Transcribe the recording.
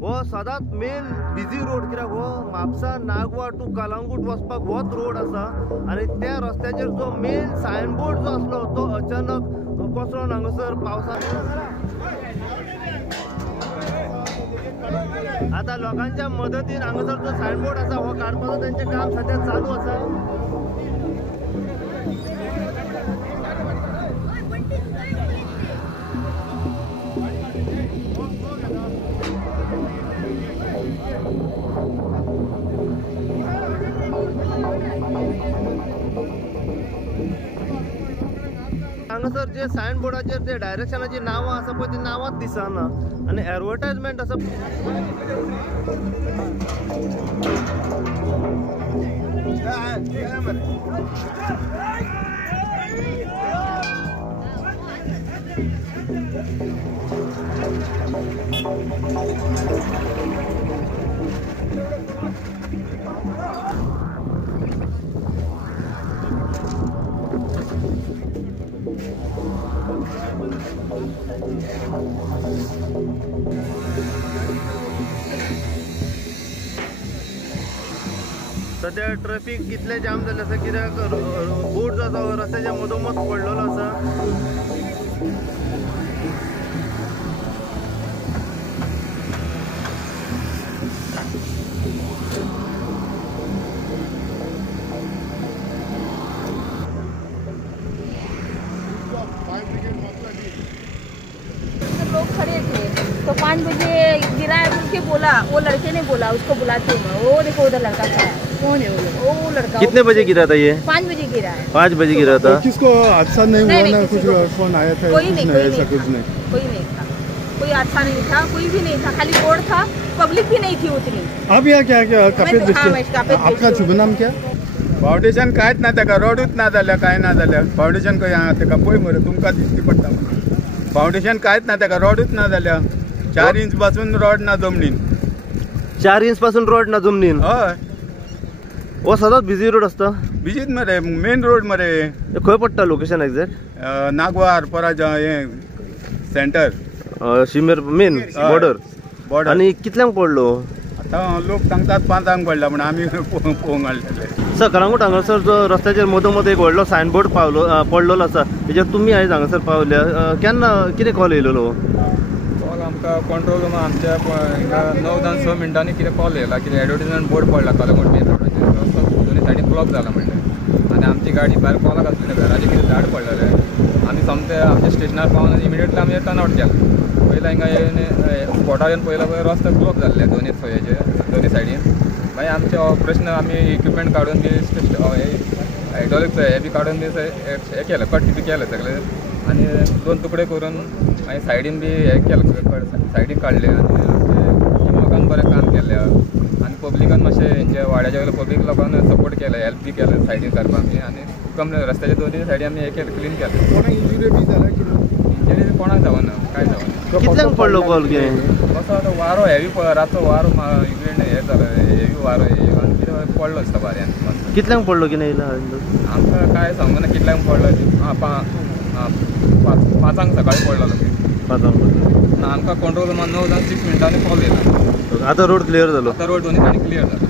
हो सदांच main busy road कित्याक हो म्हापसा नागवा टू कलंगूट वचपाक होच रोड आसा आनी त्या रस्त्याचेर जो मेन सायनबोर्ड जो आसलो तो अचानक कोसळून हांगासर पावसान आता लोकांच्या मदतीन हांगासर जो सायनबोर्ड आसा हो काडपाचो तेंचें काम सध्या चालू आसा. हांगासर जे सायन बोर्डाचेर जे डायरेक्शनाची नावां आसा पळय ती नांवांच दिसना आनी एडवर्टायजमेंट आसा सध्या ट्रॅफिक कितले जाम जाल्ले आसा कित्याक बोर्ड जो आसा रस्त्याच्या मदोमद पडलेलो आसा. लोग खड़े थे तो 5 बजे गिरा है उसके बोला, वो लड़के ने बोला उसको बुलाते हैं. वो देखो उधर लड़का खड़ा है. कौन है वो लड़का? कितने बजे गिरा था ये? 5 बजे गिरा है. 5 बजे गिरा था. किसको हादसा नहीं हुआ ना? कुछ फोन आया था? कोई नहीं था. कोई हादसा नहीं था, कोई भी नहीं था, खाली रोड था, पब्लिक भी नहीं थी उतनी. अब यहाँ क्या आपका शुभ नाम क्या? फाउंडेशन कांयच ना ताका, रोडूच ना जाल्या, काय ना जाल्या. फाउंडेशन खंय हांगा ताका पळय मरे तुमकां दिश्टी पडटा. फाउंडेशन कांयच ना ताका, रोडूच ना जाल्या. 4 इंच पासून रोड ना जमनीन. 4 इंच पासून रोड ना जमनीन? हय. हो सदांच बिजी रोड आसता? बिजीच मरे, मेन रोड मरे. खंय पडटा लोकेशन एक्झॅक्ट? नागवा आरपराज हे सेंटर शिमेर मेन बॉर्डर. आणि कितल्यांक पडलो? आता लोक सांगतात 5 पडला पण आम्ही पळोवंक हाडलेले. सर कलंगूट हांगासर जो रस्त्याचेर मदोमद एक व्हडलो सायनबोर्ड पडलेलो आसा तेजेर तुमी आयज हांगासर पावल्या. केन्ना कितें कॉल येयलेलो? कॉल आमकां कंट्रोल रूम आमच्या 9-6 मिनटांनी कितें कॉल येयला, कितें एडवर्टिजमेंट बोर्ड पडला कलंगूट मेन रोडाचेर, रस्तो दोनी सायडीन ब्लॉक जाला म्हणलें. आनी आमची गाडी भायर कॉलाक आसलेली, घराचें कितें झाड पडलेलें. आमी सोमते आमच्या स्टेशनार पावन इमिडियटली आमी टर्न आवट केलें. पयला हिंगा स्पॉटार येवन पयला पळय रस्तो ब्लॉक जाल्ले दोनी दोनी सायडीन. मागीर आमचे ऑपरेशन आमी इक्विपमेंट काडून बी हायड्रॉलिक्स हे बी काडून बी हे केलें, कट बी केलें सगळें. आनी 2 तुकडे करून मागीर सायडीन बी हे केलें, सायडीन काडले. आनी आमचे लोकांन बरें काम केलें. आनी पब्लिकान मातशें हेंचे वाड्याच्या वयल्या पब्लीक लोकांनी सपोर्ट केलें, हेल्प बी केलें सायडीन करपाक बी. आनी कमले रस्त्याच्या दोनी सायडी आमी हे केलें, क्लीन केलें. कोणाक इंजुरी बी जाल्या? इंजुरी कोणाक जावना, काय जावना. कितल्यांक पडलो कॉल? कसो आतां वारो हेवी रातचो वारो इग्रेंड हे जालो, हेवी वारो आनी कितें पडलो आसता भाऱ्यान. कितल्यांक पडलो की नाही? आमकां काय सांगना कितल्यांक पडलो. 5 सकाळी पडलो. 5 आमकां कंट्रोल रूमान 9 जावन 6 मिनटांनी कॉल येयला. आतां रोड क्लियर जालो? आतां रोड दोनी सायडी क्लियर जालो.